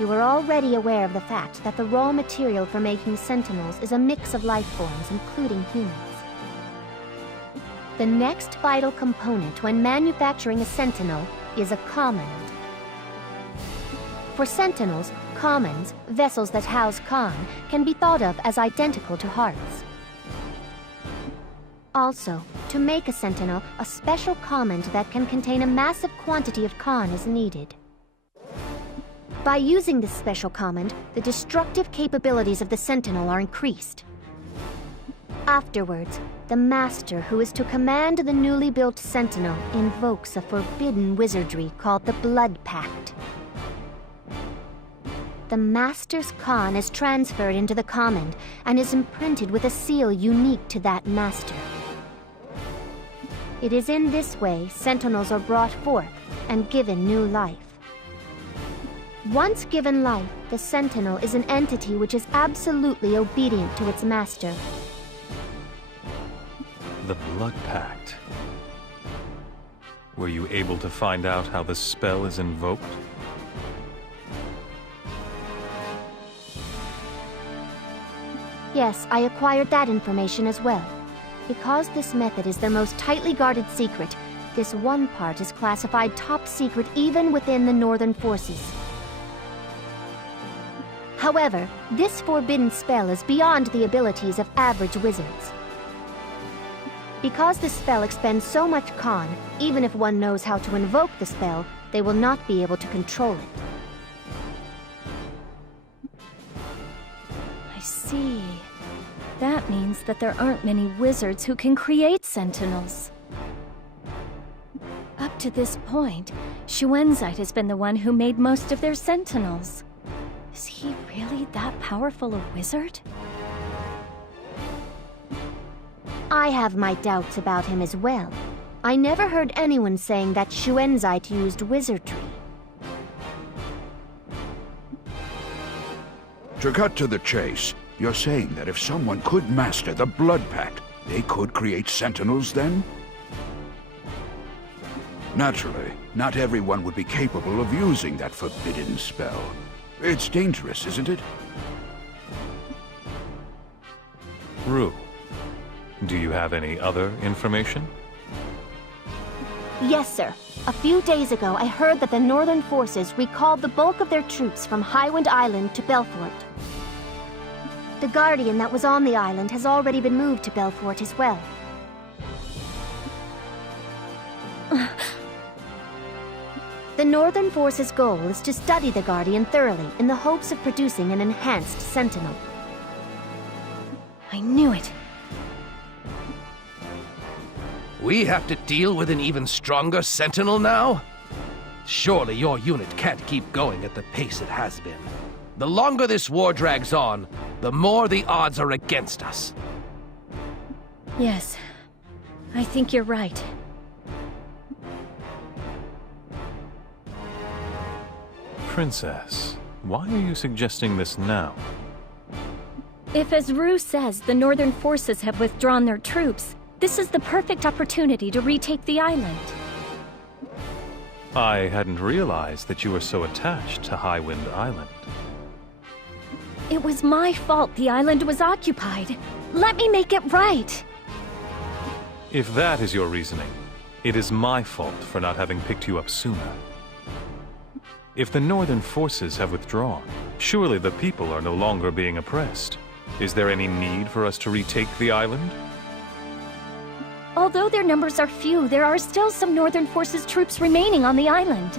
You are already aware of the fact that the raw material for making Sentinels is a mix of life forms, including humans. The next vital component when manufacturing a Sentinel is a command. For Sentinels, commons, vessels that house Khan, can be thought of as identical to hearts. Also, to make a Sentinel, a special command that can contain a massive quantity of Khan is needed. By using this special command, the destructive capabilities of the Sentinel are increased. Afterwards, the Master who is to command the newly built Sentinel invokes a forbidden wizardry called the Blood Pact. The Master's Khan is transferred into the command and is imprinted with a seal unique to that Master. It is in this way Sentinels are brought forth and given new life. Once given life, the Sentinel is an entity which is absolutely obedient to its Master. The Blood Pact. Were you able to find out how the spell is invoked? Yes, I acquired that information as well. Because this method is their most tightly guarded secret, this one part is classified top secret even within the Northern Forces. However, this forbidden spell is beyond the abilities of average wizards. Because the spell expends so much Khan, even if one knows how to invoke the spell, they will not be able to control it. I see. That means that there aren't many wizards who can create Sentinels. Up to this point, Xuanzite has been the one who made most of their Sentinels. Is he really that powerful a wizard? I have my doubts about him as well. I never heard anyone saying that Xuanzite used wizardry. To cut to the chase, you're saying that if someone could master the Blood Pact, they could create Sentinels then? Naturally, not everyone would be capable of using that forbidden spell. It's dangerous, isn't it? Rue, do you have any other information? Yes, sir. A few days ago, I heard that the Northern Forces recalled the bulk of their troops from Highwind Island to Belfort. The Guardian that was on the island has already been moved to Belfort as well. The Northern Forces' goal is to study the Guardian thoroughly in the hopes of producing an enhanced Sentinel. I knew it. We have to deal with an even stronger Sentinel now? Surely your unit can't keep going at the pace it has been. The longer this war drags on, the more the odds are against us. Yes, I think you're right. Princess, why are you suggesting this now? If, as Rue says, the Northern Forces have withdrawn their troops, this is the perfect opportunity to retake the island. I hadn't realized that you were so attached to Highwind Island. It was my fault the island was occupied. Let me make it right! If that is your reasoning, it is my fault for not having picked you up sooner. If the Northern Forces have withdrawn, surely the people are no longer being oppressed. Is there any need for us to retake the island? Although their numbers are few, there are still some Northern Forces troops remaining on the island.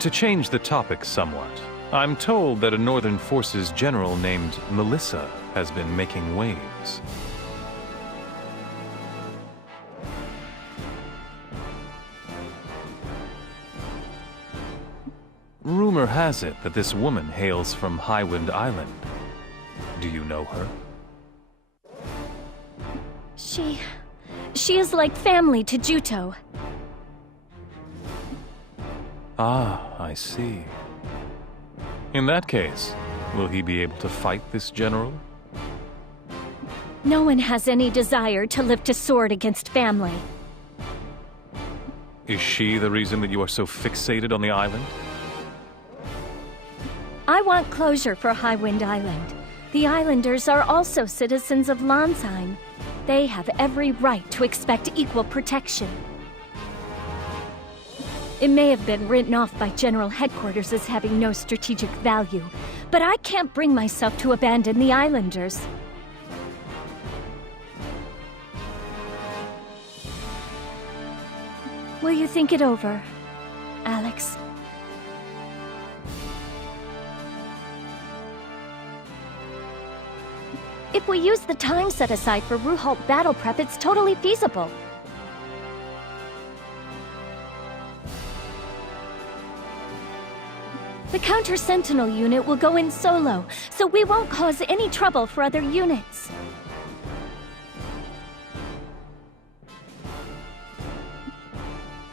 To change the topic somewhat, I'm told that a Northern Forces general named Melissa has been making waves. Rumor has it that this woman hails from Highwind Island. Do you know her? She is like family to Juto. Ah, I see. In that case, will he be able to fight this general? No one has any desire to lift a sword against family. Is she the reason that you are so fixated on the island? I want closure for Highwind Island. The islanders are also citizens of Lansheim. They have every right to expect equal protection. It may have been written off by General Headquarters as having no strategic value, but I can't bring myself to abandon the islanders. Will you think it over, Alex? If we use the time set aside for Ruhalt battle prep, it's totally feasible. The counter-sentinel unit will go in solo, so we won't cause any trouble for other units.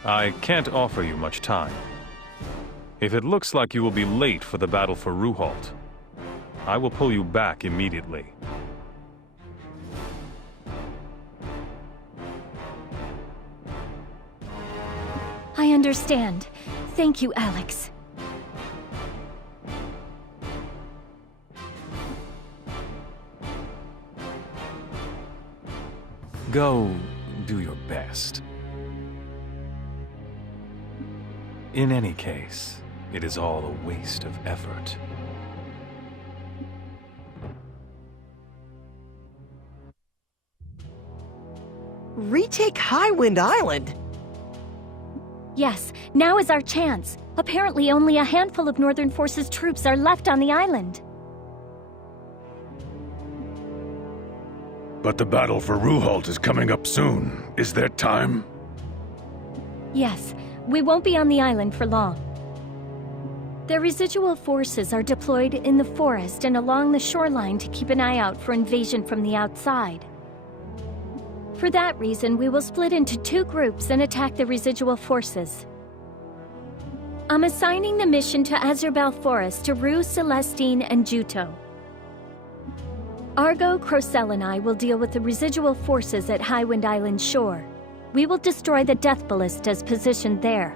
I can't offer you much time. If it looks like you will be late for the battle for Ruhalt, I will pull you back immediately. I understand. Thank you, Alex. Go do your best. In any case, it is all a waste of effort. Retake Highwind Island? Yes, now is our chance. Apparently only a handful of Northern Forces troops are left on the island. But the battle for Ruhalt is coming up soon. Is there time? Yes, we won't be on the island for long. Their residual forces are deployed in the forest and along the shoreline to keep an eye out for invasion from the outside. For that reason, we will split into 2 groups and attack the residual forces. I'm assigning the mission to Azurbal Forest to Rue, Celestine, and Juto. Argo, Crocell, and I will deal with the residual forces at Highwind Island shore. We will destroy the Death Ballistas positioned there.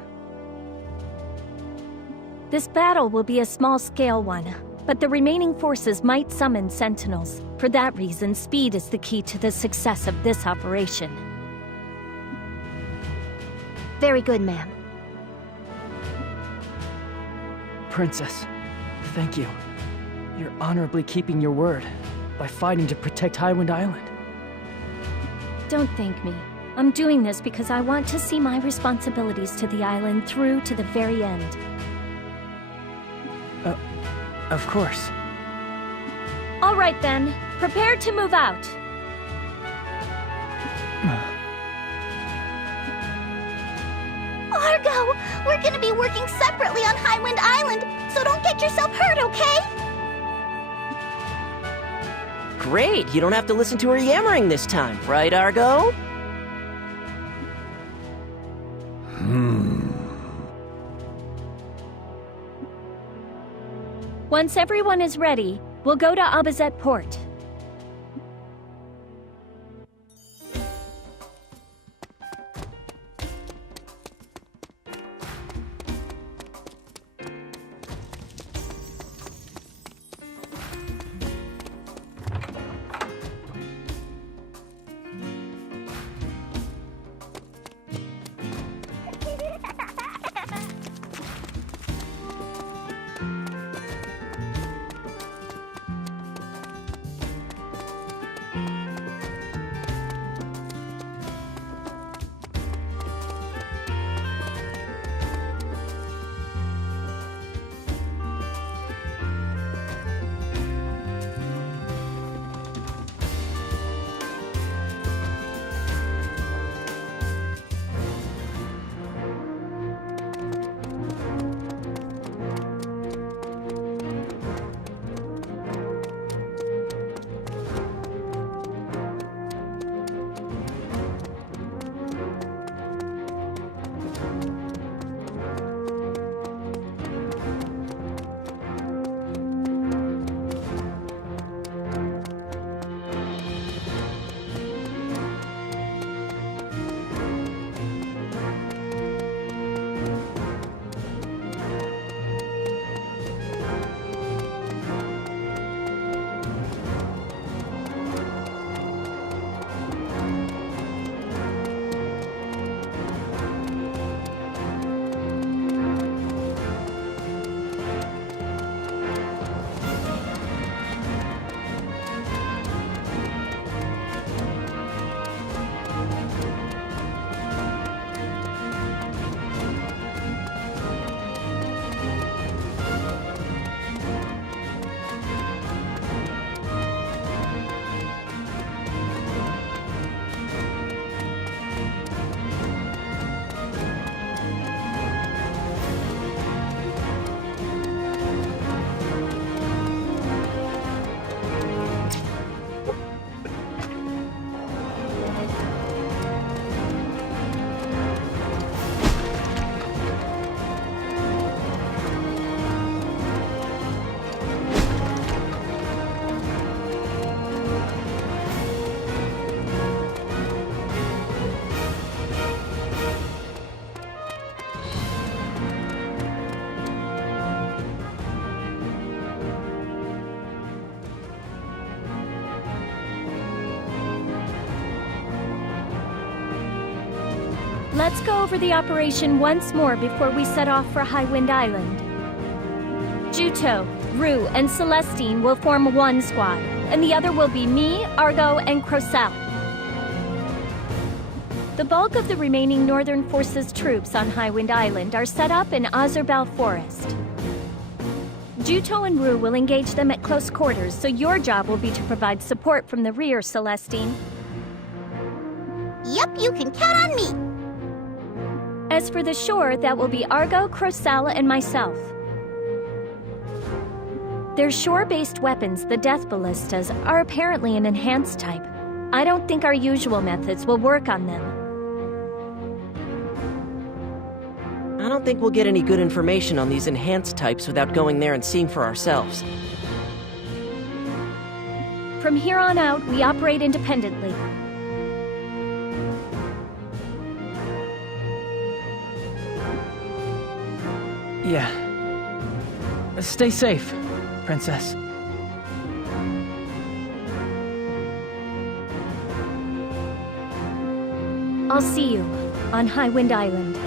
This battle will be a small-scale one, but the remaining forces might summon sentinels. For that reason, speed is the key to the success of this operation. Very good, ma'am. Princess, thank you. You're honorably keeping your word by fighting to protect Highwind Island. Don't thank me. I'm doing this because I want to see my responsibilities to the island through to the very end. Of course. All right then, prepare to move out. Argo, we're gonna be working separately on Highwind Island, so don't get yourself hurt, okay? Great, you don't have to listen to her yammering this time, right, Argo? Once everyone is ready, we'll go to Abazet Port. Let's go over the operation once more before we set off for Highwind Island. Juto, Rue, and Celestine will form one squad, and the other will be me, Argo, and Crocell. The bulk of the remaining Northern Forces troops on Highwind Island are set up in Azurbal Forest. Juto and Rue will engage them at close quarters, so your job will be to provide support from the rear, Celestine. Yep, you can count on me. As for the shore, that will be Argo, Crocell, and myself. Their shore-based weapons, the Death Ballistas, are apparently an enhanced type. I don't think our usual methods will work on them. I don't think we'll get any good information on these enhanced types without going there and seeing for ourselves. From here on out, we operate independently. Yeah. Stay safe, Princess. I'll see you on Highwind Island.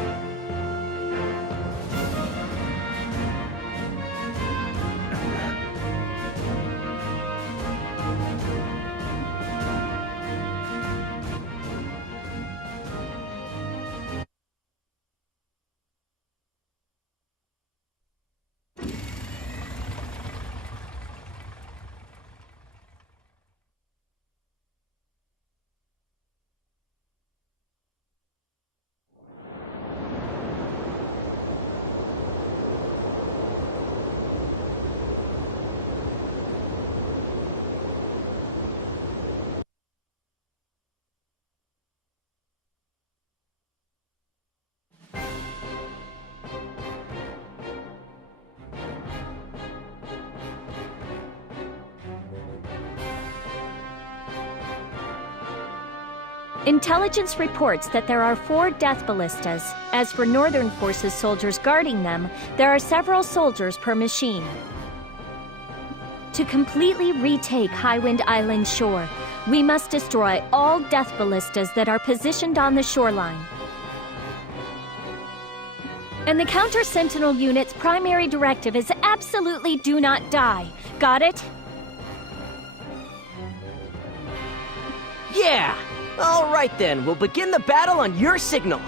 Intelligence reports that there are 4 Death Ballistas. As for Northern Forces soldiers guarding them, there are several soldiers per machine. To completely retake Highwind Island shore, we must destroy all Death Ballistas that are positioned on the shoreline. And the Counter-Sentinel unit's primary directive is absolutely do not die. Got it? Yeah! All right then, we'll begin the battle on your signal.